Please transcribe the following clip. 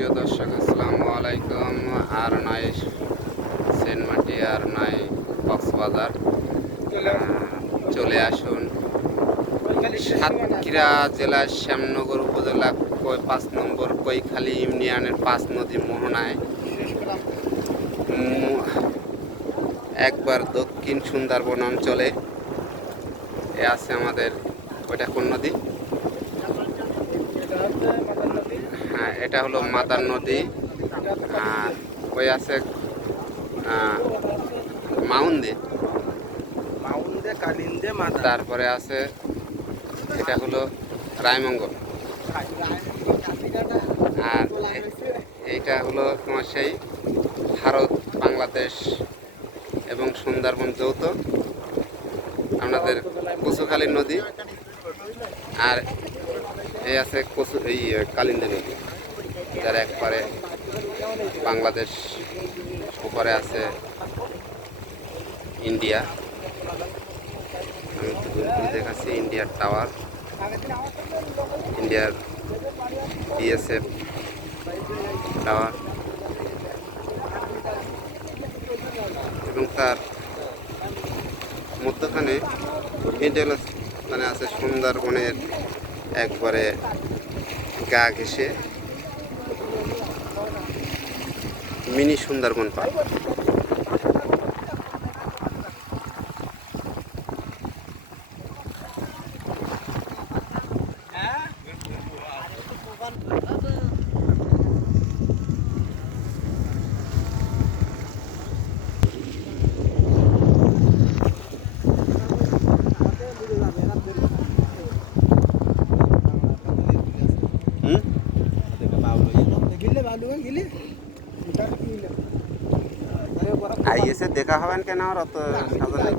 প্রিয় দর্শক, আসসালামু আলাইকুম। আর নয় সেনমাটি আর নয় কক্সবাজার। চলে আসুন সাতক্ষীরা জেলার শ্যামনগর উপজেলা পাঁচ নম্বর কৈখালী ইউনিয়নের পাঁচ নদী মোহনায়। একবার দক্ষিণ সুন্দরবন অঞ্চলে এ আছে আমাদের, ওইটা কোন নদী? এটা হলো মাতার নদী। আর ওই আছে মাউন্দি মাউন্ডে। কালিন্দে তারপরে আছে এটা হলো রায়মঙ্গল। আর এইটা হলো তোমার সেই ভারত বাংলাদেশ এবং সুন্দরবন যৌথ। আমাদের কচুখালী নদী। আর এই আছে কচু, এই কালিন্দী নদী। যার একবারে বাংলাদেশ উপরে আছে ইন্ডিয়া। আমি দেখাচ্ছি, ইন্ডিয়ার টাওয়ার। ইন্ডিয়ার বিএসএফ টাওয়ার। এবং তার মধ্যখানে মিডল মানে আছে সুন্দরবনের একবারে গা ঘেসে মিনি সুন্দরবন পার্ক। আইএসে দেখা হবেন কেন আর অত সাধারণ